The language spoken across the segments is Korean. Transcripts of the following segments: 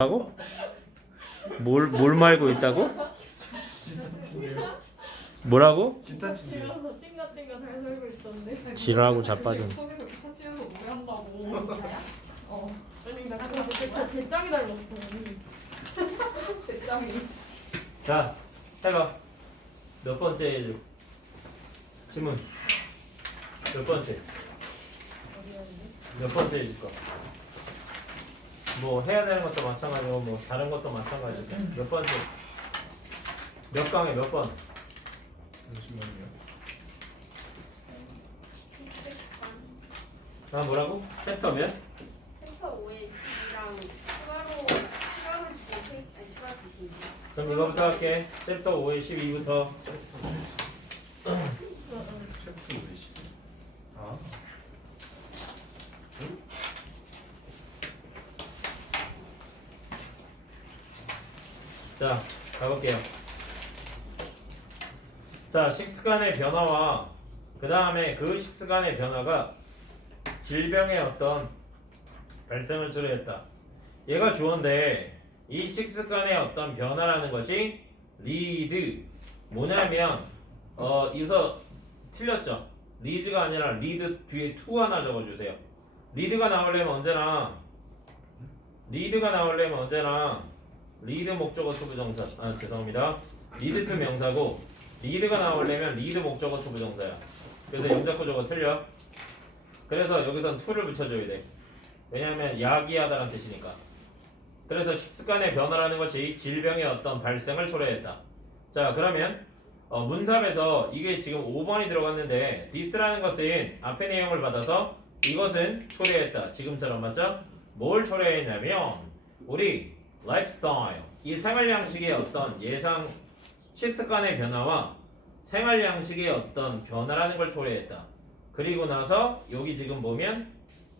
하고? 뭘 말고 있다고? 뭐라고? 기타 친대요. 집에서 띵가띵가 잘 살고 있던데. 지랄하고 자빠진. 거기서 사치해서 오래 한다고. 아니 나 그래서 배짱이 닮았어. 배짱이. 자, 해봐. 몇 번째 해줘? 질문. 몇 번째? 몇 번째 해줄 거? 뭐 해야 되는 것도 마찬가지고 뭐 다른 것도 마찬가지고 몇 번째? 몇 강에 몇 번? 잠시만요. 아 뭐라고? 챕터 몇? 챕터 5에 D랑 추가로 추가 주시죠. 그럼 이거부터 할게. 챕터 5의 12부터. 챕터 몇시? 아, 자, 가볼게요. 자, 식습관의 변화와 그 다음에 그 식습관의 변화가 질병의 어떤 발생을 초래했다. 얘가 주어인데 이 식습관의 어떤 변화라는 것이 리드 뭐냐면 여기서 틀렸죠. 리즈가 아니라 리드 뒤에 to 하나 적어주세요. 리드가 나오려면 언제나 리드 목적어 투 부정사. 아 죄송합니다. 리드 투 명사고 리드가 나오려면 리드 목적어 투 부정사야. 그래서 영작 구조가 틀려. 그래서 여기선 to를 붙여줘야 돼. 왜냐하면 야기하다라는 뜻이니까. 그래서 식습관의 변화라는 것이 질병의 어떤 발생을 초래했다. 자 그러면 문sab에서 이게 지금 5번이 들어갔는데 this라는 것은 앞의 내용을 받아서 이것은 초래했다. 지금처럼 맞죠? 뭘 초래했냐면 우리 lifestyle 이 생활 양식의 어떤 예상 식습관의 변화와 생활 양식의 어떤 변화라는 걸 초래했다. 그리고 나서 여기 지금 보면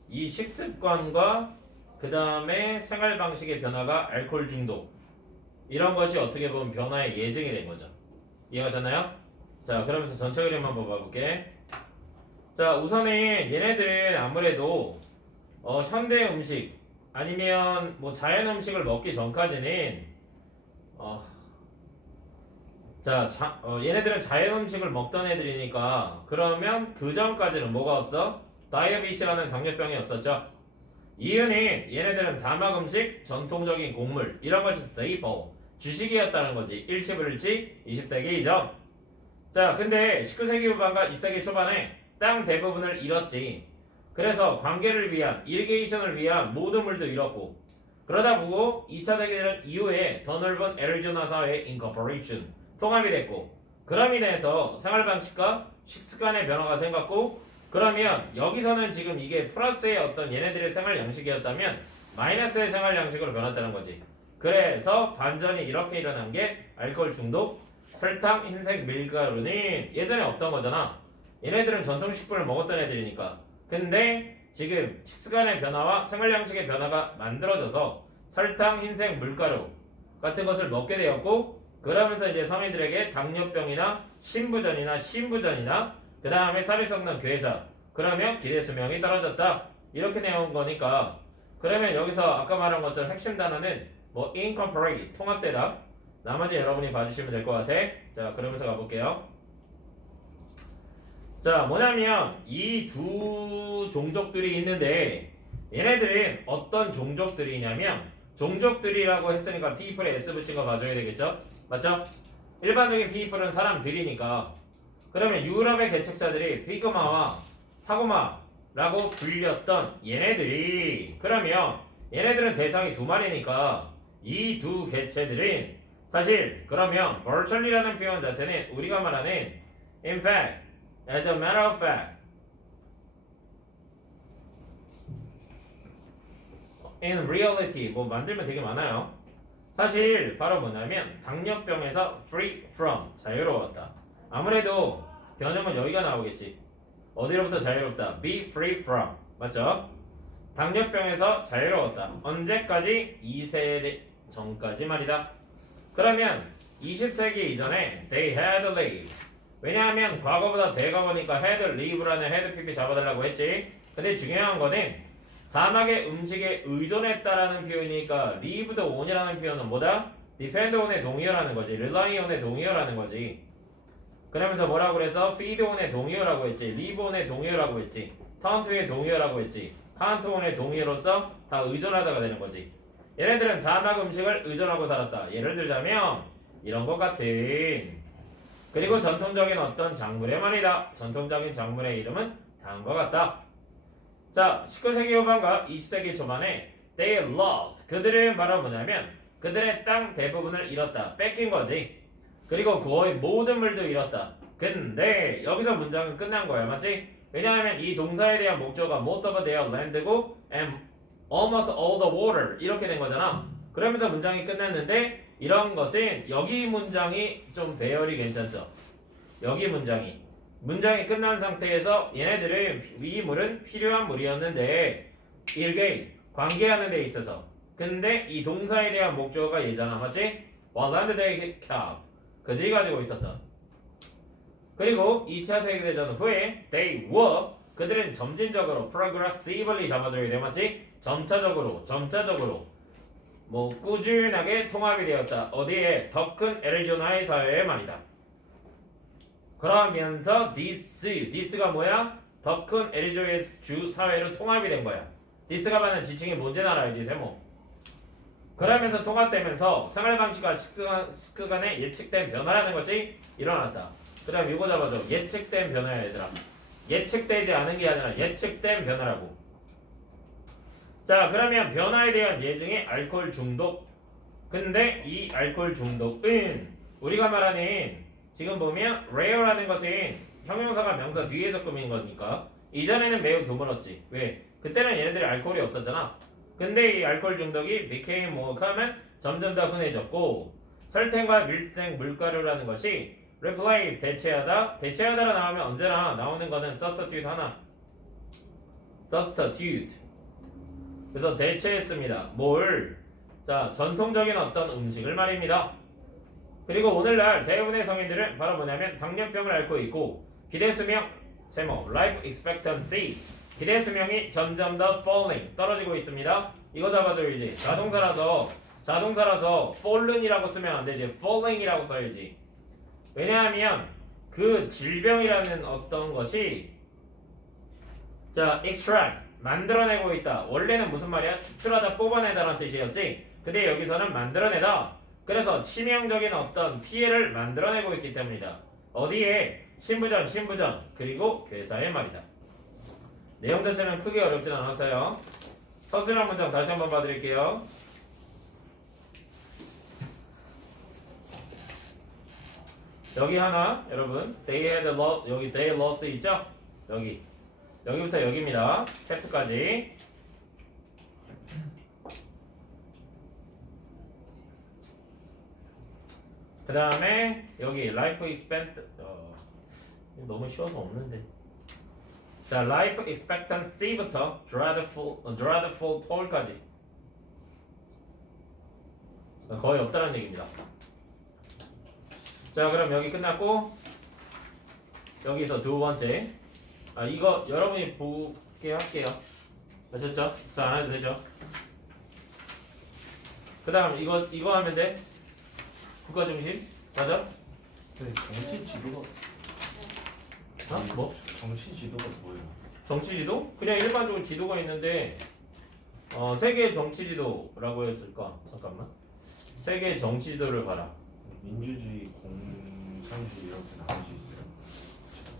이 식습관과 그 다음에 생활 방식의 변화가 알코올 중독 이런 것이 어떻게 보면 변화의 예증이 된 거죠. 이해가셨나요? 자 그러면서 전체 그림 한번 봐볼게. 자 우선은 얘네들은 아무래도 현대 음식 아니면 뭐 자연 음식을 먹기 전까지는 얘네들은 자연 음식을 먹던 애들이니까 그러면 그 전까지는 뭐가 없어? 다이어비시라는 당뇨병이 없었죠. 이유는 얘네들은 사막 음식, 전통적인 곡물 이런 것이 스테이플 주식이었다는 거지. 일치불일치 20세기 이전. 자 근데 19세기 후반과 20세기 초반에 땅 대부분을 잃었지. 그래서 관계를 위한 이리게이션을 위한 모든 물도 잃었고 그러다 보고 2차 대전 이후에 더 넓은 애리조나사의 인코퍼레이션 통합이 됐고 그럼 인해서 생활 방식과 식습관의 변화가 생겼고 그러면 여기서는 지금 이게 플러스의 어떤 얘네들의 생활 양식이었다면 마이너스의 생활 양식으로 변했다는 거지. 그래서 반전이 이렇게 일어난 게 알코올 중독, 설탕, 흰색 밀가루는 예전에 없던 거잖아. 얘네들은 전통식품을 먹었던 애들이니까. 근데 지금 식습관의 변화와 생활 양식의 변화가 만들어져서 설탕, 흰색 밀가루 같은 것을 먹게 되었고 그러면서 이제 성인들에게 당뇨병이나 신부전이나 그 다음에 살이 썩는 괴사 그러면 기대 수명이 떨어졌다 이렇게 내온 거니까 그러면 여기서 아까 말한 것처럼 핵심 단어는 뭐 incorporate 통합되다 나머지 여러분이 봐주시면 될 것 같아. 자 그러면서 가볼게요. 자 뭐냐면 이 두 종족들이 있는데 얘네들은 어떤 종족들이냐면 종족들이라고 했으니까 people에 s 붙인 거 봐줘야 되겠죠? 맞죠? 일반적인 people은 사람들이니까 그러면 유럽의 개척자들이 피그마와 파고마라고 불렸던 얘네들이 그러면 얘네들은 대상이 두 마리니까 이 두 개체들은 사실 그러면 virtually라는 표현 자체는 우리가 말하는 in fact, as a matter of fact, in reality 뭐 만들면 되게 많아요. 사실 바로 뭐냐면 당뇨병에서 free from 자유로웠다. 아무래도 변형은 여기가 나오겠지. 어디로부터 자유롭다? be free from 맞죠? 당뇨병에서 자유로웠다. 언제까지? 2세대 전까지 말이다. 그러면 20세기 이전에 they had lived 왜냐하면 과거보다 대과거니까 had live라는 had pp 잡아달라고 했지. 근데 중요한 거는 자막의 음식에 의존했다라는 표현이니까 live the on이라는 표현은 뭐다? depend on의 동의어라는 거지. rely on의 동의어라는 거지. 그러면서 뭐라고 그래서 feed on의 동의어라고 했지. live on의 동의어라고 했지. turn to의 동의어라고 했지. count on의 동의어로서 다 의존하다가 되는 거지. 얘네들은 자막 음식을 의존하고 살았다. 예를 들자면 이런 것 같은. 그리고 전통적인 어떤 작물의 말이다. 전통적인 작물의 이름은 다음과 같다. 자, 19세기 후반과 20세기 초반에 they lost. 그들의 말은 뭐냐면 그들의 땅 대부분을 잃었다. 뺏긴 거지. 그리고 거의 모든 물도 잃었다. 근데 여기서 문장은 끝난 거야. 맞지? 왜냐하면 이 동사에 대한 목적어가 most of their land고 and almost all the water 이렇게 된 거잖아. 그러면서 문장이 끝났는데 이런 것은 여기 문장이 좀 배열이 괜찮죠. 여기 문장이 끝난 상태에서 얘네들은 이 물은 필요한 물이었는데 일개 관계하는 데 있어서 근데 이 동사에 대한 목적어가 얘잖아. 맞지? While land they kept 그들이 가지고 있었던. 그리고 2차 세계대전 후에 they were 그들은 점진적으로 progressively 잡아줘야 돼. 맞지? 점차적으로 뭐 꾸준하게 통합이 되었다. 어디에? 더 큰 애리조나의 사회에 말이다. 그러면서 this가 뭐야? 더 큰 애리조나의 주 사회로 통합이 된 거야. this가 받는 지칭이 뭔지 알아야지 세모. 그러면서 통합되면서 생활방식과 식습 간의 예측된 변화라는 것이 일어났다. 그 다음 이거 잡아줘. 예측된 변화야 얘들아. 예측되지 않은 게 아니라 예측된 변화라고. 자, 그러면 변화에 대한 예증이 알코올 중독. 근데 이 알코올 중독은 우리가 말하는 지금 보면 rare라는 것은 형용사가 명사 뒤에서 꾸민 거니까 이전에는 매우 드물었지. 왜? 그때는 얘네들이 알코올이 없었잖아. 근데 이 알코올 중독이 became more common 점점 더 흔해졌고 설탕과 밀생 물가루라는 것이 replace 대체하다로 나오면 언제나 나오는 거는 substitute 하나. substitute. 그래서 대체했습니다. 뭘? 자, 전통적인 어떤 음식을 말입니다. 그리고 오늘날 대부분의 성인들은 바로 뭐냐면 당뇨병을 앓고 있고 기대 수명 제목 life expectancy 기대 수명이 점점 더 falling 떨어지고 있습니다. 이거 잡아줘야지. 자동사라서 fallen이라고 쓰면 안 되지. falling이라고 써야지. 왜냐하면 그 질병이라는 어떤 것이 자 extract 만들어내고 있다. 원래는 무슨 말이야? 추출하다 뽑아내다라는 뜻이었지. 근데 여기서는 만들어내다. 그래서 치명적인 어떤 피해를 만들어내고 있기 때문이다. 어디에? 신부전 그리고 괴사의 말이다. 내용 자체는 크게 어렵진 않았어요. 서술형 문장 다시 한번 봐드릴게요. 여기 하나 여러분 they had lost 여기 they lost 있죠? 여기부터 여기입니다. 챕터까지. 그 다음에 여기 life expect 너무 쉬워서 없는데. 자, life expectancy부터 dreadful toll까지 거의 없다는 얘기입니다. 자, 그럼 여기 끝났고 여기서 두 번째. 이거 여러분이 보게 할게요. 아셨죠? 자, 안 해도 되죠? 그 다음 이거 하면 돼. 국가중심 맞아? 네, 정치 지도가 뭐? 정치 지도가 뭐예요? 정치 지도? 그냥 일반적으로 지도가 있는데 세계 정치 지도라고 했을까? 잠깐만. 세계 정치 지도를 봐라. 민주주의, 공산주의 이렇게 나눠져 있어요.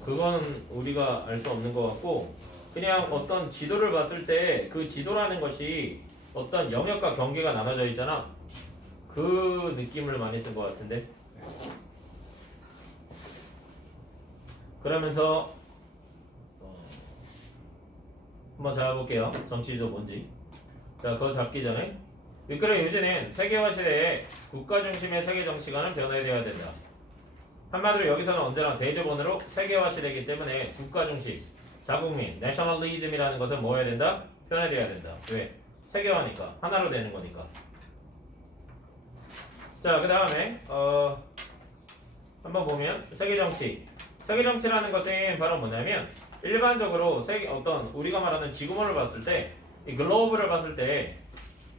그건 우리가 알 수 없는 것 같고 그냥 어떤 지도를 봤을 때 그 지도라는 것이 어떤 영역과 경계가 나눠져 있잖아. 그 느낌을 많이 쓴 것 같은데. 그러면서 한번 잡아볼게요. 정치지도 뭔지. 자, 그거 잡기 전에 그래 요즘엔 세계화 시대에 국가 중심의 세계 정치관은 변화되어야 된다. 한마디로 여기서는 언제나 대조본으로 세계화 시대이기 때문에 국가 중심, 자국민, 내셔널리즘이라는 것은 뭐 해야 된다? 변화되어야 된다. 왜? 세계화니까. 하나로 되는 거니까. 자, 그 다음에 한번 보면 세계 정치. 세계 정치라는 것은 바로 뭐냐면 일반적으로 세계 어떤 우리가 말하는 지구본을 봤을 때 이 글로브를 봤을 때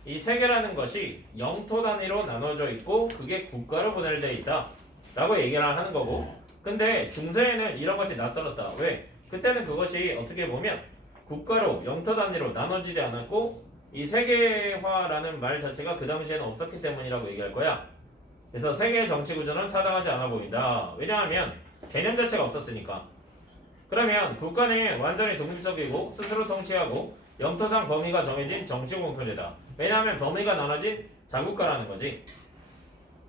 이 세계라는 것이 영토 단위로 나눠져 있고 그게 국가로 분할되어 있다 라고 얘기를 하는 거고, 근데 중세에는 이런 것이 낯설었다. 왜? 그때는 그것이 어떻게 보면 국가로 영토 단위로 나눠지지 않았고 이 세계화라는 말 자체가 그 당시에는 없었기 때문이라고 얘기할 거야. 그래서 세계 정치 구조는 타당하지 않아 보인다. 왜냐하면 개념 자체가 없었으니까. 그러면 국가는 완전히 독립적이고 스스로 통치하고 영토상 범위가 정해진 정치 공통체다. 왜냐하면 범위가 나눠진 자국가라는 거지.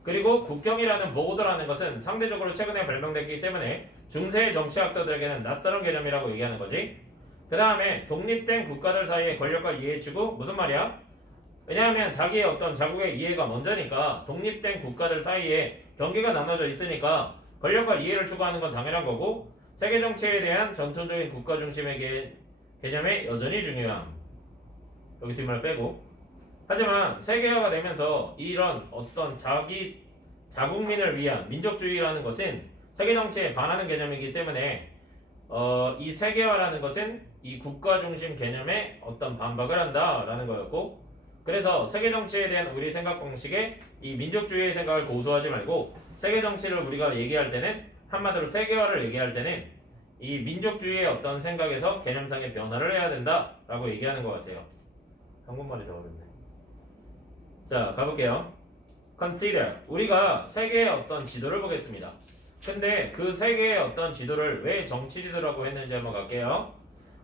그리고 국경이라는 보고도라는 것은 상대적으로 최근에 발명됐기 때문에 중세의 정치학자들에게는 낯설은 개념이라고 얘기하는 거지. 그 다음에 독립된 국가들 사이의 권력과 이해의 추구, 무슨 말이야? 왜냐하면 자기의 어떤 자국의 이해가 먼저니까 독립된 국가들 사이에 경계가 나눠져 있으니까 권력과 이해를 추구하는 건 당연한 거고, 세계 정치에 대한 전통적인 국가 중심의 개념에 여전히 중요함. 여기 뒷말 빼고. 하지만 세계화가 되면서 이런 어떤 자국민을 위한 민족주의라는 것은 세계 정치에 반하는 개념이기 때문에 이 세계화라는 것은 이 국가 중심 개념에 어떤 반박을 한다라는 거였고, 그래서 세계 정치에 대한 우리 생각 방식에 이 민족주의의 생각을 고수하지 말고 세계 정치를 우리가 얘기할 때는, 한마디로 세계화를 얘기할 때는 이 민족주의의 어떤 생각에서 개념상의 변화를 해야 된다라고 얘기하는 것 같아요. 한국말이 더 어렵네. 자, 가볼게요. Consider. 우리가 세계의 어떤 지도를 보겠습니다. 근데 그 세계의 어떤 지도를 왜 정치 지도라고 했는지 한번 갈게요.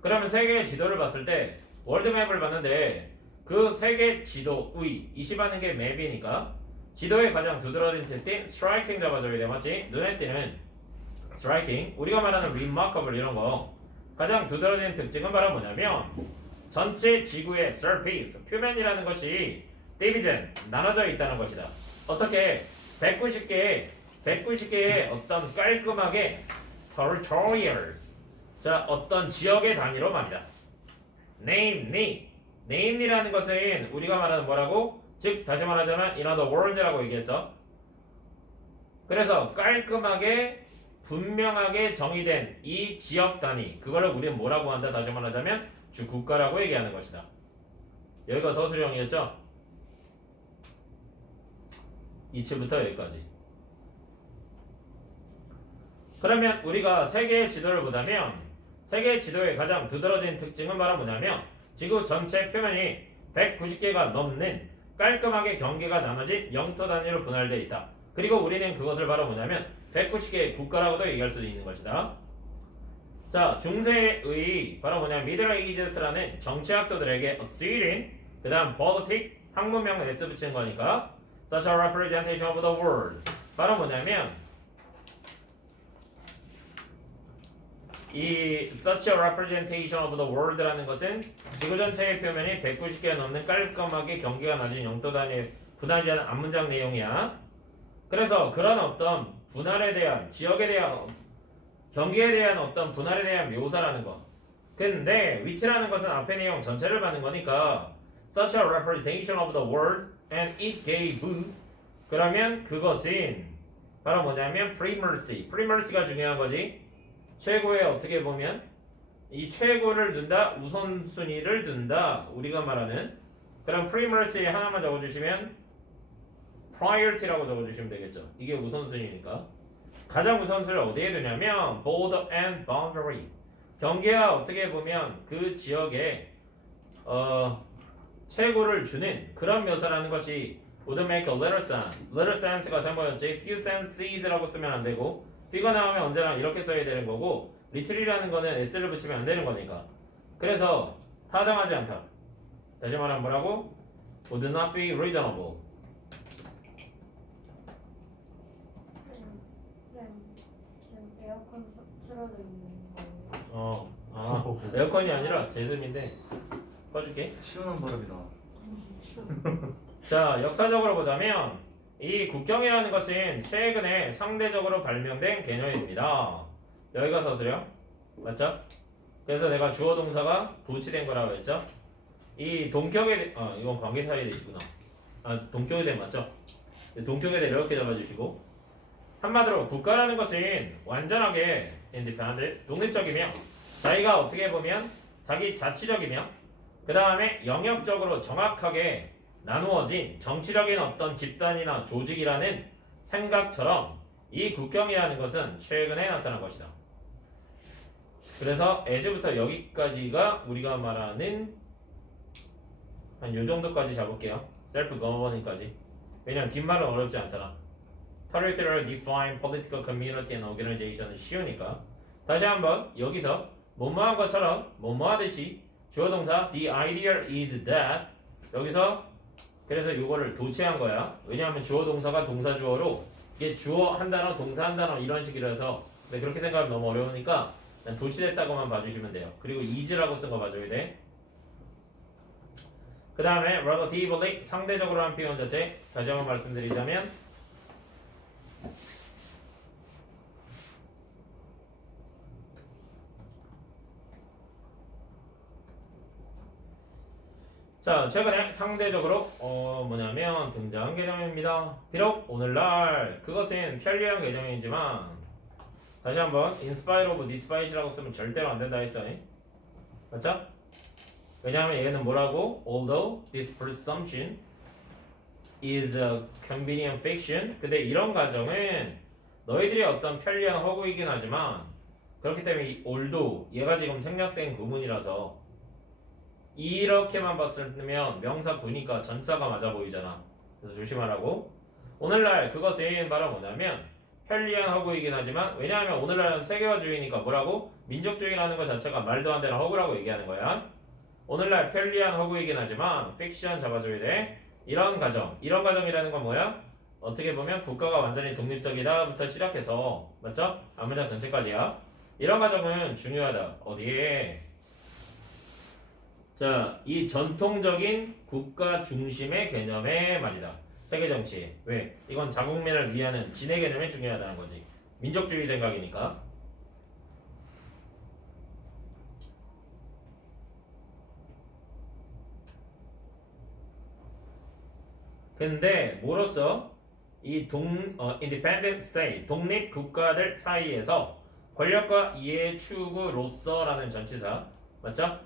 그러면 세계의 지도를 봤을 때 월드맵을 봤는데 그 세계 지도의 이시하는 게 맵이니까 지도에 가장 두드러진 채팅 스트라이킹 잡아줘야 돼. 맞지? 눈에 띄는 스트라이킹. 우리가 말하는 remarkable 이런 거 가장 두드러진 특징은 바로 뭐냐면 전체 지구의 surface 표면이라는 것이 디비전 나눠져 있다는 것이다. 어떻게 190개의 어떤 깔끔하게 territorial, 자 어떤 지역의 단위로 말이다. name이라는 것은 우리가 말하는 뭐라고? 즉 다시 말하자면 in other words라고 얘기했어. 그래서 깔끔하게 분명하게 정의된 이 지역 단위, 그거를 우리는 뭐라고 한다? 다시 말하자면 주국가라고 얘기하는 것이다. 여기가 서술형이었죠? 이치부터 여기까지. 그러면 우리가 세계의 지도를 보자면 세계의 지도의 가장 두드러진 특징은 바로 뭐냐면 지구 전체 표면이 190개가 넘는 깔끔하게 경계가 나눠진 영토 단위로 분할되어 있다. 그리고 우리는 그것을 바로 뭐냐면 190개의 국가라고도 얘기할 수도 있는 것이다. 자, 중세의 바로 뭐냐면 미들 에이지스라는 정치학도들에게 studying, 그 다음 politic, 학문명 S 붙이는 거니까 such a representation of the world. 바로 뭐냐면 이 such a representation of the world라는 것은 지구 전체의 표면이 190개가 넘는 깔끔하게 경계가 나진 영토 단위 분할이라는 앞문장 내용이야. 그래서 그런 어떤 분할에 대한 지역에 대한 경계에 대한 어떤 분할에 대한 묘사라는 거. 근데 위치라는 것은 앞의 내용 전체를 받는 거니까 such a representation of the world and it gave, 그러면 그것은 바로 뭐냐면 primacy가 중요한 거지. 최고의 어떻게 보면 이 최고를 둔다, 우선순위를 둔다, 우리가 말하는. 그럼 primacy 하나만 적어주시면 priority라고 적어주시면 되겠죠. 이게 우선순위니까. 가장 우선순위를 어디에 두냐면 border and boundary, 경계와 어떻게 보면 그 지역에 최고를 주는 그런 묘사라는 것이 would make a letter sense. letter sense가 뭐였지? few senses라고 쓰면 안 되고 f가 나오면 언제나 이렇게 써야 되는 거고 little이라는 거는 s를 붙이면 안 되는 거니까. 그래서 타당하지 않다. 다시 말하면 뭐라고? would not be reasonable. 지금 에어컨 틀어져 있는 거. 에어컨이 아니라 제습인데 꺼줄게. 시원한 바람이 나. 자, 역사적으로 보자면 이 국경이라는 것은 최근에 상대적으로 발명된 개념입니다. 여기가 서술형 맞죠? 그래서 내가 주어 동사가 부치된 거라고 했죠? 이 동격에 이건 관계사에 되시구나. 동격에 대해 맞죠? 동격에 대해 이렇게 잡아주시고, 한마디로 국가라는 것은 완전하게 independent, 독립적이며 자기가 어떻게 보면 자기 자치적이며 그 다음에 영역적으로 정확하게 나누어진 정치적인 어떤 집단이나 조직이라는 생각처럼 이 국경이라는 것은 최근에 나타난 것이다. 그래서 as부터 여기까지가 우리가 말하는 한 요 정도까지 잡을게요. 셀프 거버닝까지. 왜냐면 뒷말은 어렵지 않잖아. Territorial define political community and organization은 쉬우니까. 다시 한번 여기서 뭐뭐한 것처럼 뭐뭐하듯이 주어 동사 the ideal is that 여기서 그래서 이거를 도체한 거야. 왜냐하면 주어 동사가 동사 주어로 이게 주어 한 단어 동사 한 단어 이런 식이라서 근데 그렇게 생각하면 너무 어려우니까 그냥 도치됐다고만 봐주시면 돼요. 그리고 is라고 쓴 거 봐줘야 돼. 그 다음에 relatively 상대적으로 한 표현 자체 다시 한번 말씀드리자면 자, 최근에 상대적으로 뭐냐면 등장한 개념입니다. 비록 오늘날 그것은 편리한 개념이지만 다시 한번 in spite of despite이라고 쓰면 절대로 안 된다 했어. 맞죠? 왜냐하면 얘는 뭐라고? Although this presumption is a convenient fiction. 근데 이런 가정은 너희들이 어떤 편리한 허구이긴 하지만 그렇기 때문에 이 although 얘가 지금 생략된 구문이라서 이렇게만 봤으면 명사 부니까 전사가 맞아 보이잖아. 그래서 조심하라고. 오늘날 그것은 바로 뭐냐면 편리한 허구이긴 하지만 왜냐하면 오늘날은 세계화주의니까 뭐라고? 민족주의라는 것 자체가 말도 안 되는 허구라고 얘기하는 거야. 오늘날 편리한 허구이긴 하지만 픽션 잡아줘야 돼. 이런 가정이라는 건 뭐야? 어떻게 보면 국가가 완전히 독립적이다부터 시작해서 맞죠? 앞문장 전체까지야. 이런 가정은 중요하다. 어디에? 자, 이 전통적인 국가 중심의 개념의 말이다. 세계 정치. 왜? 이건 자국민을 위하는 진의 개념이 중요하다는 거지. 민족주의 생각이니까. 근데 뭐로써 이 independent state 독립 국가들 사이에서 권력과 이해의 추구로서라는 전치사 맞죠?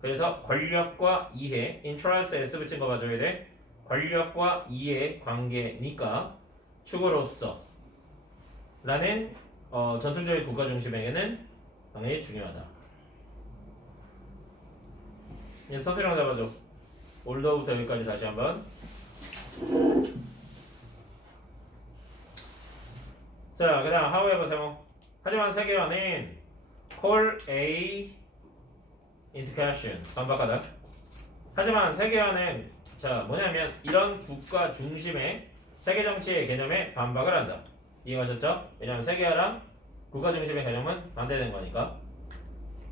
그래서 권력과 이해 interest s 붙인 거 가져야 돼. 권력과 이해 관계니까 추구로서 라는 전통적인 국가 중심에게는 당연히 중요하다. 이제 서술형 잡아줘. 올더부터 여기까지 다시 한번. 자, 그 다음 however 세모. 하지만 세계화는 call a into question 반박하다. 하지만 세계화는 자 뭐냐면 이런 국가 중심의 세계 정치의 개념에 반박을 한다. 이해가셨죠? 왜냐면 세계화랑 국가 중심의 개념은 반대된 거니까.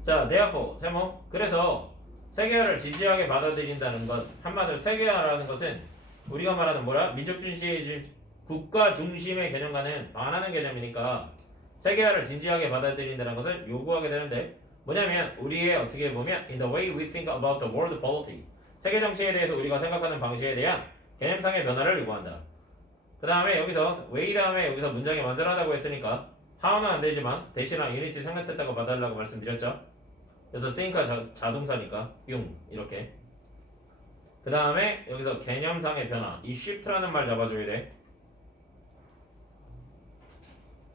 자, therefore 세모. 그래서 세계화를 진지하게 받아들인다는 것 한마디로 세계화라는 것은 우리가 말하는 뭐라? 민족 중심의 국가 중심의 개념과는 반하는 개념이니까 세계화를 진지하게 받아들인다는 것을 요구하게 되는데 뭐냐면 우리의 어떻게 보면 in the way we think about the world polity 세계 정치에 대해서 우리가 생각하는 방식에 대한 개념상의 변화를 요구한다. 그 다음에 여기서 way 다음에 여기서 문장이 완전하다고 했으니까 how는 안 되지만 대신에 유니치 생략됐다고 봐달라고 말씀드렸죠. 그래서 쓰니까 자동사니까 용 이렇게. 그 다음에 여기서 개념상의 변화 이 shift라는 말 잡아줘야 돼.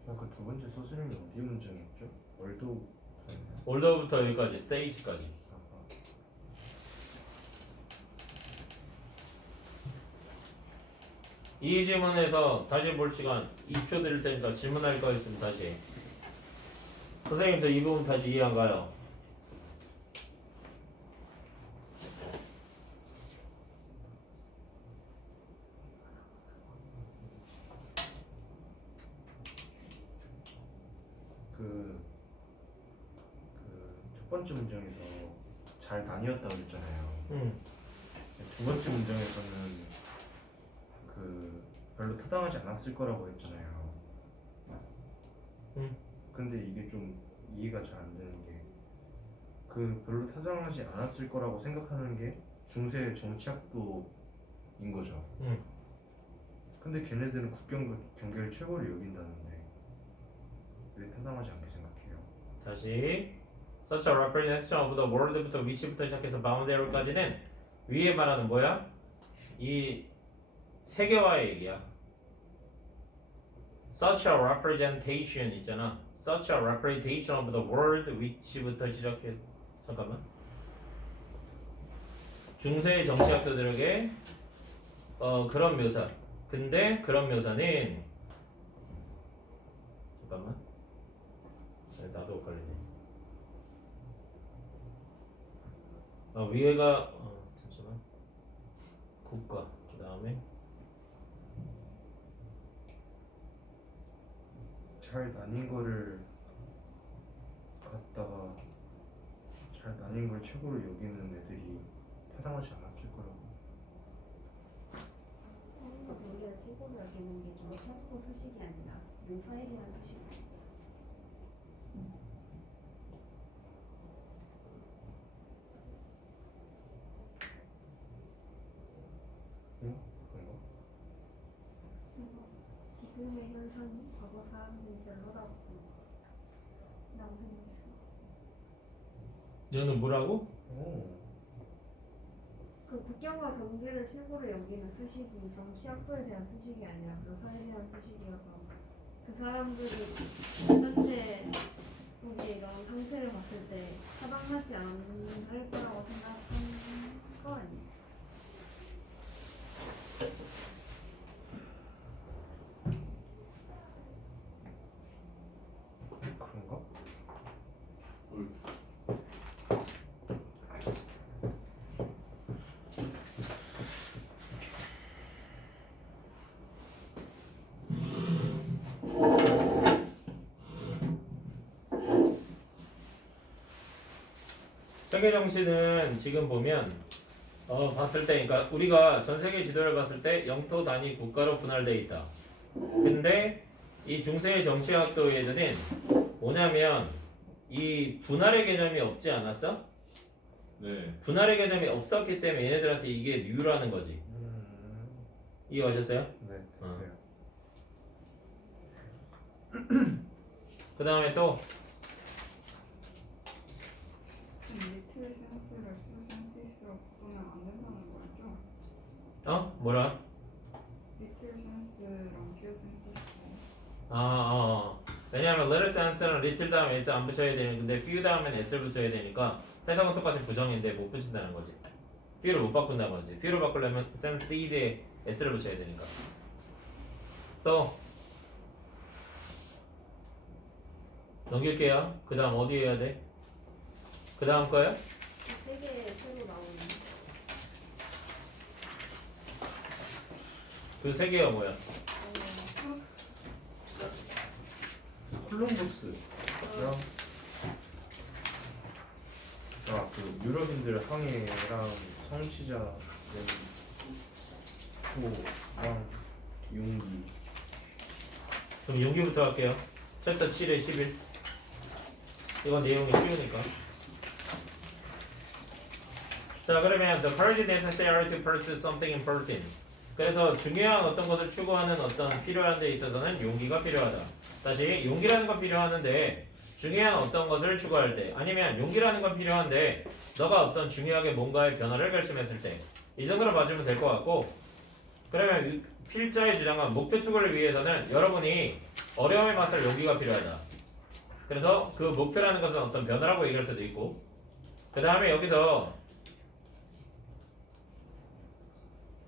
그 두 번째 서술형이 어디 문장이었죠? 월도 올더부터 여기까지 스테이지까지. 이 질문에서 다시 볼 시간 2초 드릴 테니까 질문할 거 있으면 다시 해. 선생님 저 이 부분 다시 이해 안 가요. 첫 번째 문장에서 잘 나뉘었다고 그랬잖아요. 응. 두 번째 문장에서는 별로 타당하지 않았을 거라고 했잖아요. 근데 이게 좀 이해가 잘 안 되는 게 별로 타당하지 않았을 거라고 생각하는 게 중세 정치학도인 거죠. 근데 걔네들은 국경 경계를 최고로 여긴다는데 왜 타당하지 않게 생각해요? 다시 such a representation of the world부터 which부터 시작해서 boundary까지는 위에 말하는 뭐야? 이 세계화의 얘기야. such a representation 있잖아. such a representation of the world which부터 시작해서 잠깐만. 중세의 정치학자들에게 그런 묘사. 근데 그런 묘사는 잠깐만. 나도 헷갈리네. 위에가 잠시만. 국가 그 다음에 잘 나뉜 거를 갖다가 잘 나뉜 걸 최고로 여기는 애들이 타당하지 않았을 거라고. 우리가 최고로 여기는 게 좀 최고 수식이 아니라 묘사에 대한 수식. 응? 그런가? 지금의 현상이 과거 사람들이 별로라고 라고 생각했어. 너는 뭐라고? 오. 그 국경과 경계를 최고로 여기는 수식이 정치 학도에 대한 수식이 아니라 묘사에 대한 수식이어서 그 사람들이 현재 우리 이런 상태를 봤을 때 타당하지 않을 거라고 생각한 거 아니야? 그런가? 세계 정치는 지금 보면 봤을 때 그러니까 우리가 전 세계 지도를 봤을 때 영토 단위 국가로 분할되어 있다. 근데 이 중세의 정치학도에서는 뭐냐면 이 분할의 개념이 없지 않았어? 네. 분할의 개념이 없었기 때문에 얘네들한테 이게 뉴라는 거지. 이해하셨어요? 네, 어. 됐어요. 그 다음에 또 리틀 센스를 퓨 센시스로 바꾸면 안 된다는 거죠? 뭐라? 리틀 센스랑 퓨 센시스. 왜냐하면 little sense는 little 다음에 s 안 붙여야 되는 근데 few 다음엔 s를 붙여야 되니까 해석은 똑같이 부정인데 못 붙인다는 거지. few를 못 바꾼다는 거지. few를 바꾸려면 sense 이제 s를 붙여야 되니까. 또 넘길게요. 그 다음 어디 해야 돼? 그 다음 거요? 세계에 새로 나오는 그 세 개가 뭐야? 콜럼버스랑 그 유럽인들 항해랑 성취자 호랑 용기. 그럼 용기부터 할게요. 챕터 7에 11. 이건 내용이 쉬우니까. 자, 그러면 the courage necessary to pursue something important. 그래서 중요한 어떤 것을 추구하는 어떤 필요한 데 있어서는 용기가 필요하다. 다시 용기라는 건 필요하는데 중요한 어떤 것을 추구할 때 아니면 용기라는 건 필요한데 너가 어떤 중요하게 뭔가의 변화를 결심했을 때 이 정도로 봐주면 될 것 같고 그러면 필자의 주장은 목표 추구를 위해서는 여러분이 어려움에 맞설 용기가 필요하다. 그래서 그 목표라는 것은 어떤 변화라고 얘기할 수도 있고 그 다음에 여기서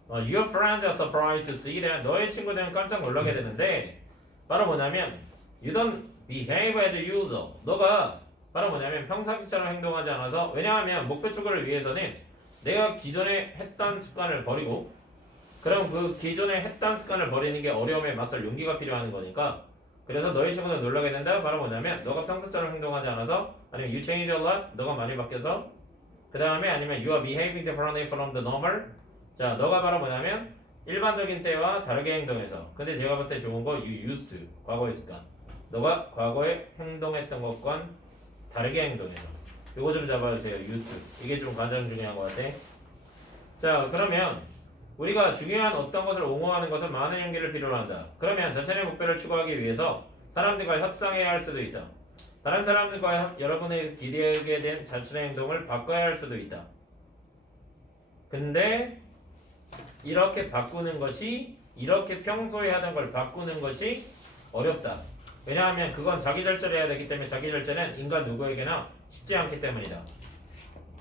Your friends are surprised to see that 너의 친구들은 깜짝 놀라게 되는데 바로 뭐냐면 You don't behave as usual. 너가 바로 뭐냐면 평상시처럼 행동하지 않아서 왜냐하면 목표 추구를 위해서는 내가 기존에 했던 습관을 버리고 그럼 그 기존에 했던 습관을 버리는 게 어려움에 맞설 용기가 필요한 거니까 그래서 너희 친구들은 놀라게 된다. 바로 뭐냐면 너가 평소처럼 행동하지 않아서 아니면 you change a lot. 너가 많이 바뀌어서 그 다음에 아니면 you are behaving differently from the normal. 자, 너가 바로 뭐냐면 일반적인 때와 다르게 행동해서 근데 제가 볼 때 좋은 거 you used to 과거의 습관 너가 과거에 행동했던 것과 다르게 행동해서 이거 좀 잡아주세요. used to 이게 좀 가장 중요한 것 같아. 자, 그러면 우리가 중요한 어떤 것을 옹호하는 것은 많은 용기를 필요로 한다. 그러면 자신의 목표를 추구하기 위해서 사람들과 협상해야 할 수도 있다. 다른 사람들과 여러분의 기대하게 된 자신의 행동을 바꿔야 할 수도 있다. 근데 이렇게 바꾸는 것이 이렇게 평소에 하던 걸 바꾸는 것이 어렵다. 왜냐하면 그건 자기 절제를 해야 되기 때문에 자기 절제는 인간 누구에게나 쉽지 않기 때문이다.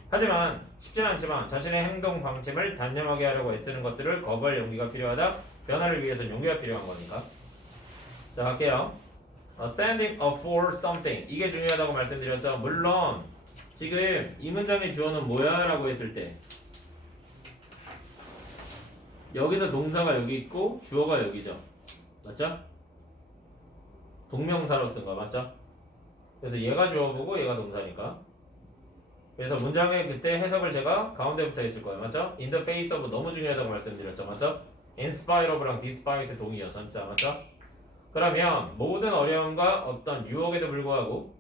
하지만 쉽지는 않지만 자신의 행동 방침을 단념하게 하려고 애쓰는 것들을 거부할 용기가 필요하다. 변화를 위해서는 용기가 필요한 거니까. 자, 갈게요. Standing up for something. 이게 중요하다고 말씀드렸죠. 물론 지금 이 문장의 주어는 뭐야? 라고 했을 때 여기서 동사가 여기 있고 주어가 여기죠. 맞죠? 동명사로 쓴 거 맞죠? 그래서 얘가 주어보고 얘가 동사니까. 그래서 문장의 그때 해석을 제가 가운데부터 했을 거예요. 맞죠? In the face of 너무 중요하다고 말씀드렸죠. 맞죠? In spite of랑 despite의 동의어 전자 맞죠? 그러면 모든 어려움과 어떤 유혹에도 불구하고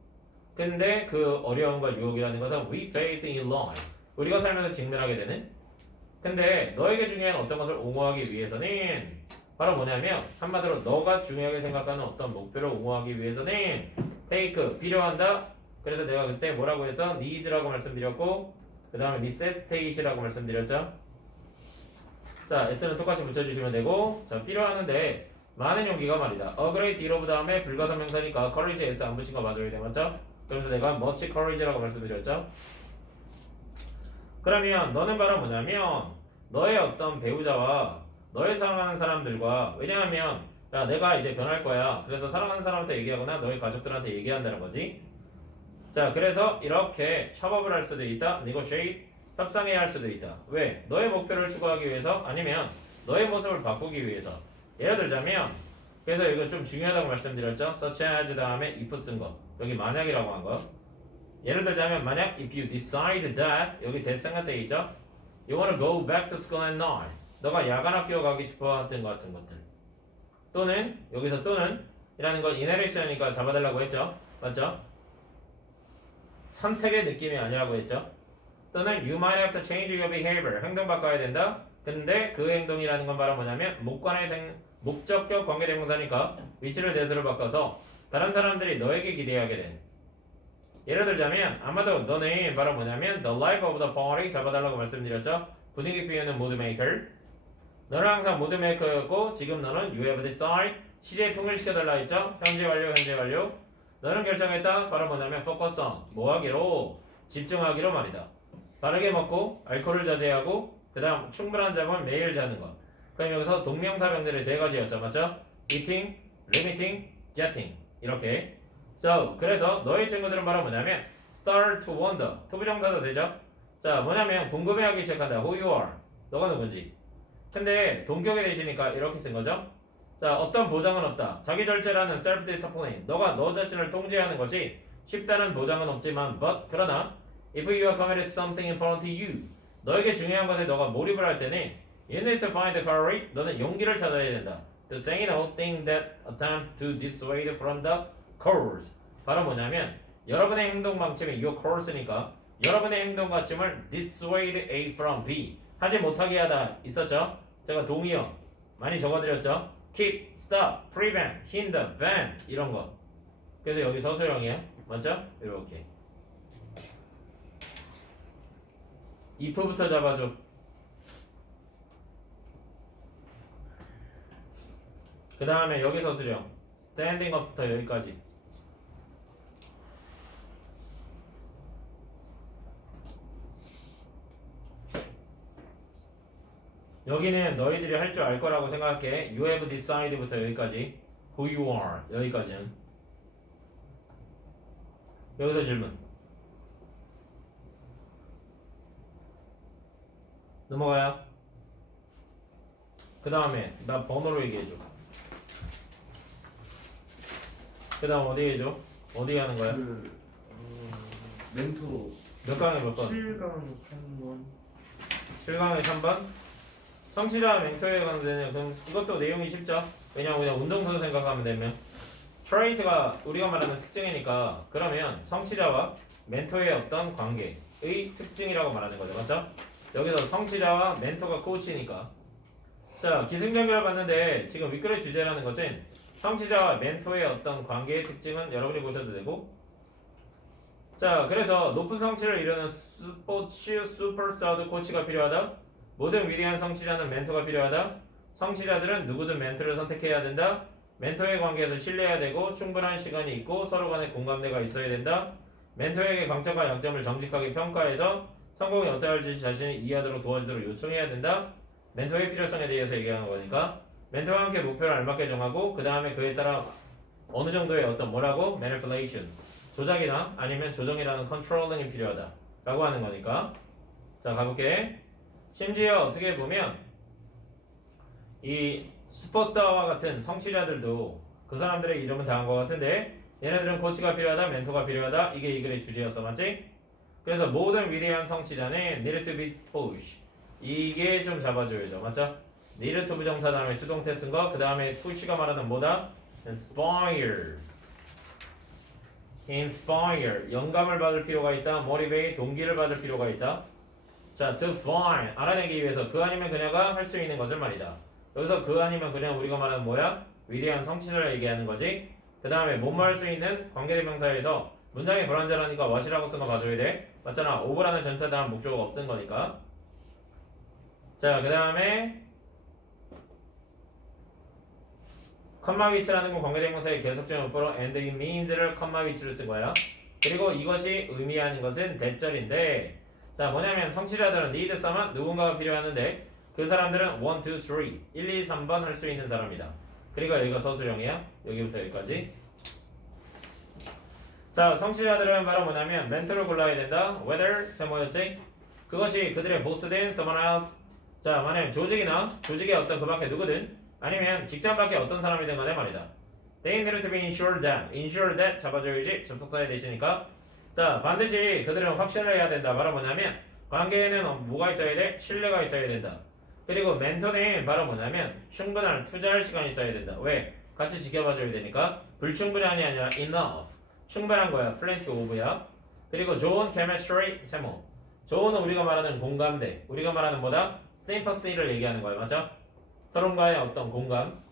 근데 그 어려움과 유혹이라는 것은 we face in life 우리가 살면서 직면하게 되는 근데 너에게 중요한 어떤 것을 옹호하기 위해서는 바로 뭐냐면 한마디로 너가 중요하게 생각하는 어떤 목표를 옹호하기 위해서는 take 필요한다. 그래서 내가 그때 뭐라고 해서 needs라고 말씀드렸고 그 다음에 necessitate라고 말씀드렸죠. 자 s는 똑같이 붙여주시면 되고 자 필요하는데 많은 용기가 말이다. A great deal of 다음에 불가사명사니까 courage s 안 붙인 거 맞아야 돼 맞죠? 그래서 내가 much courage라고 말씀드렸죠. 그러면 너는 바로 뭐냐면 너의 어떤 배우자와 너의 사랑하는 사람들과 왜냐하면 야 내가 이제 변할 거야. 그래서 사랑하는 사람한테 얘기하거나 너의 가족들한테 얘기한다는 거지. 자 그래서 이렇게 협업을 할 수도 있다. negotiate 협상해야 할 수도 있다. 왜? 너의 목표를 추구하기 위해서 아니면 너의 모습을 바꾸기 위해서. 예를 들자면 그래서 이거 좀 중요하다고 말씀드렸죠. such as 다음에 if 쓴 거. 여기 만약이라고 한 거. 예를 들자면 만약 if you decide that 여기 that 생각돼 있죠. You wanna go back to school at night. 너가 야간 학교 가기 싶어 하던 것 같은 것들. 또는 여기서 또는 이라는 건 inherent이니까 잡아달라고 했죠. 맞죠? 선택의 느낌이 아니라고 했죠. 또는 you might have to change your behavior. 행동 바꿔야 된다. 근데 그 행동이라는 건 바로 뭐냐면 목적격 관계대명사니까 위치를 대수로 바꿔서 다른 사람들이 너에게 기대하게 된 예를 들자면 아마도 너는 바로 뭐냐면 the life of the party 잡아달라고 말씀드렸죠. 분위기 표현은 mood maker. 너는 항상 mood maker였고 지금 너는 you have decided 시제에 통일시켜달라 했죠. 현재 완료 현재 완료. 너는 결정했다. 바로 뭐냐면 focus on 뭐 하기로 집중하기로 말이다. 바르게 먹고 알코올을 자제하고 그 다음 충분한 잠을 매일 자는 것. 그럼 여기서 동명사병들의 세 가지였죠. 맞죠? eating, limiting, jetting 이렇게. So 그래서 너의 친구들은 바로 뭐냐면 start to wonder 투부정사도 되죠. 자 뭐냐면 궁금해하기 시작한다. Who you are 너가 누군지. 근데 동격에 대시니까 이렇게 쓴 거죠. 자 어떤 보장은 없다. 자기 절제라는 self discipline 너가 너 자신을 통제하는 것이 쉽다는 보장은 없지만 but 그러나 if you are committed to something important to you 너에게 중요한 것에 너가 몰입을 할 때는 you need to find the courage 너는 용기를 찾아야 된다. to say no thing that attempt to dissuade from the course 바로 뭐냐면 여러분의 행동 방침이 your course니까 여러분의 행동 방침을 dissuade A from B 하지 못하게 하다 있었죠. 제가 동의어 많이 적어드렸죠. keep, stop, prevent, hinder, ban 이런 거. 그래서 여기 서술형이에요. 맞죠? 이렇게. if부터 잡아줘. 그 다음에 여기 서술형. standing up부터 여기까지. 여기는 너희들이 할 줄 알 거라고 생각해. You have decided부터 여기까지. Who you are 여기까지는. 여기서 질문. 넘어가요. 그 다음에 나 번호로 얘기해줘. 그 다음 어디 해줘? 어디 하는 거야? 멘토 몇 강에 몇 번? 7강 3번 7강에 3번? 성취자 멘토에 관한 데는 그럼 이것도 내용이 쉽죠? 왜냐면 그냥 운동선수 생각하면 되면 트레이트가 우리가 말하는 특징이니까 그러면 성취자와 멘토의 어떤 관계의 특징이라고 말하는 거죠. 맞죠? 여기서 성취자와 멘토가 코치니까 자 기승전결을 봤는데 지금 윗글의 주제라는 것은 성취자와 멘토의 어떤 관계의 특징은 여러분이 보셔도 되고 자, 그래서 높은 성취를 이루는 스포츠 슈퍼스타도 코치가 필요하다. 모든 위대한 성취자는 멘토가 필요하다. 성취자들은 누구든 멘토를 선택해야 된다. 멘토의 관계에서 신뢰해야 되고 충분한 시간이 있고 서로 간의 공감대가 있어야 된다. 멘토에게 강점과 약점을 정직하게 평가해서 성공이 어떠할지 자신이 이해하도록 도와주도록 요청해야 된다. 멘토의 필요성에 대해서 얘기하는 거니까 멘토와 함께 목표를 알맞게 정하고 그 다음에 그에 따라 어느 정도의 어떤 뭐라고? manipulation 조작이나 아니면 조정이라는 컨트롤링이 필요하다 라고 하는 거니까 자 가볼게. 심지어 어떻게 보면 이 슈퍼스타와 같은 성취자들도 그 사람들의 이름은 다 한 것 같은데 얘네들은 코치가 필요하다 멘토가 필요하다 이게 이 글의 주제였어 맞지? 그래서 모든 위대한 성취자는 need to be pushed 이게 좀 잡아줘야죠 맞죠? need to 부정사 다음에 수동태 쓴 거 그 다음에 push가 말하는 뭐다? inspire 영감을 받을 필요가 있다 motivate 동기를 받을 필요가 있다. 자 to find 알아내기 위해서 그 아니면 그녀가 할 수 있는 것을 말이다. 여기서 그 아니면 그냥 우리가 말하는 뭐야? 위대한 성취자를 얘기하는 거지. 그 다음에 뭐뭐 할 수 있는 관계대명사에서 문장이 불완전하니까 what이라고 쓴 거 봐줘야 돼. 맞잖아. over라는 전체 다음 목적어가 없은 거니까. 자 그 다음에 컴마 위치라는 건 관계대명사의 계속적 문법으로 and it means를 컴마 위치를 쓴 거야. 그리고 이것이 의미하는 것은 대절인데 자 뭐냐면 성취자들은 need someone 누군가가 필요하는데 그 사람들은 1, 2, 3 1, 2, 3번 할 수 있는 사람이다. 그리고 여기가 서술형이야. 여기부터 여기까지. 자 성취자들은 바로 뭐냐면 멘토를 골라야 된다. whether 세모였지? 그것이 그들의 보스든 someone else 자 만약 조직이나 조직의 어떤 그 밖에 누구든 아니면 직장 밖에 어떤 사람이든 간에 말이다. They need to be ensured that 잡아줘야지 접속사에 되시니까 자 반드시 그들은 확신을 해야 된다. 바로 뭐냐면 관계에는 뭐가 있어야 돼? 신뢰가 있어야 된다. 그리고 멘토는 바로 뭐냐면 충분한 투자할 시간이 있어야 된다. 왜? 같이 지켜봐줘야 되니까 불충분한이 아니라 enough 충분한 거야. plenty of야. 그리고 좋은 chemistry 세모 좋은 우리가 말하는 공감대 우리가 말하는 뭐다? sympathy를 얘기하는 거야. 맞죠? 서로과의 어떤 공감.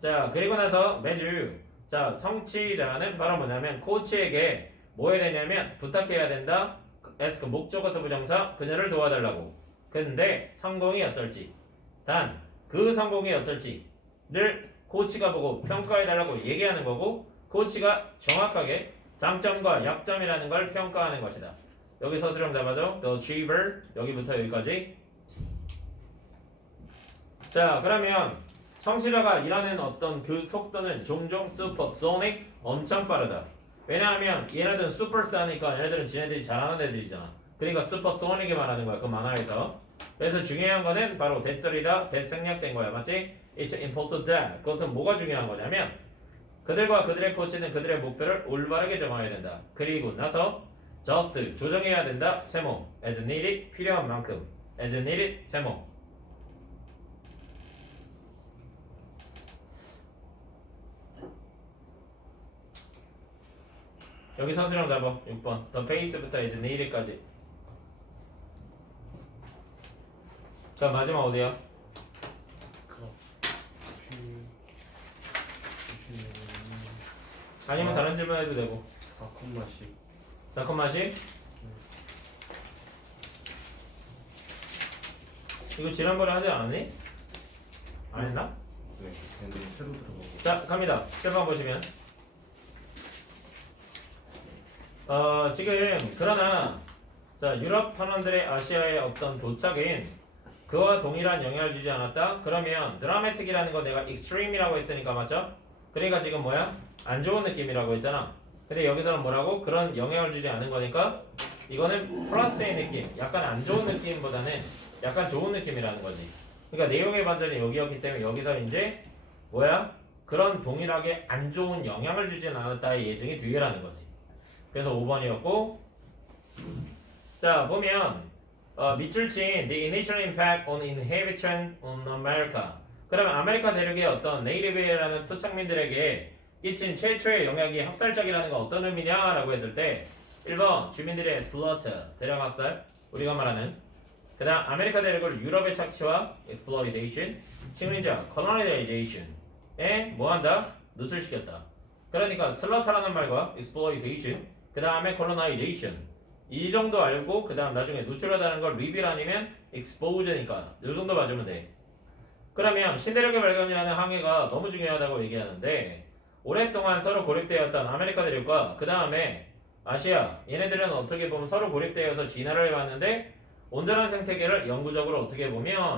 자 그리고 나서 매주 자 성취자는 바로 뭐냐면 코치에게 뭐 해야 되냐면 부탁해야 된다. ask 목적어 부정사 그녀를 도와달라고. 근데 성공이 어떨지 단 그 성공이 어떨지를 코치가 보고 평가해달라고 얘기하는 거고 코치가 정확하게 장점과 약점이라는 걸 평가하는 것이다. 여기 서술형 잡아줘. The achiever 여기부터 여기까지. 자 그러면 성취자가 일하는 어떤 그 속도는 종종 슈퍼소닉 엄청 빠르다. 왜냐하면 얘네들은 슈퍼스타니까 얘네들은 지네들이 잘하는 애들이잖아. 그러니까 슈퍼소닉이 말하는 거야 그 만화에서. 그래서 중요한 거는 바로 대절이다. 대생략된 거야 맞지? It's important that 그것은 뭐가 중요한 거냐면 그들과 그들의 코치는 그들의 목표를 올바르게 정해야 된다. 그리고 나서 just 조정해야 된다. 세모 as needed 필요한 만큼 as needed 세모 여기 선수령 잡아 6번 the pace부터 as needed까지. 자 마지막 어디야? 아니면 다른 질문 해도 되고 4콤마씩 4콤마씩? 이거 지난번에 하지 않았니? 안 했나? 네 걔네들이 새로 들어가고 자 갑니다. 7번 보시면 지금 그러나 자 유럽 선원들의 아시아의 어떤 도착인 그와 동일한 영향을 주지 않았다? 그러면 드라마틱이라는 거 내가 extreme이라고 했으니까 맞죠? 그러니까 지금 뭐야? 안 좋은 느낌이라고 했잖아. 근데 여기서는 뭐라고? 그런 영향을 주지 않은 거니까 이거는 플러스의 느낌 약간 안 좋은 느낌보다는 약간 좋은 느낌이라는 거지. 그러니까 내용의 반전이 여기였기 때문에 여기서 이제 뭐야? 그런 동일하게 안 좋은 영향을 주진 않았다의 예증이 뒤에라는 거지. 그래서 5번이었고 자 보면 밑줄 친 The initial impact on inhabitants on America 그러면 아메리카 대륙의 어떤 네이티브라는 토착민들에게 끼친 최초의 영향이 학살적이라는 건 어떤 의미냐라고 했을 때 1번 주민들의 slaughter 대량 학살 우리가 말하는 그 다음 아메리카 대륙을 유럽의 착취와 exploitation 식민자 colonization에 뭐한다? 노출시켰다. 그러니까 slaughtera는 말과 exploitation 그 다음에 colonization. 이 정도 알고 그 다음 나중에 노출하다는 걸 reveal 아니면 exposure니까 이 정도 맞으면 돼. 그러면 신대륙의 발견이라는 항해가 너무 중요하다고 얘기하는데 오랫동안 서로 고립되었던 아메리카 대륙과 그 다음에 아시아 얘네들은 어떻게 보면 서로 고립되어서 진화를 해왔는데 온전한 생태계를 영구적으로 어떻게 보면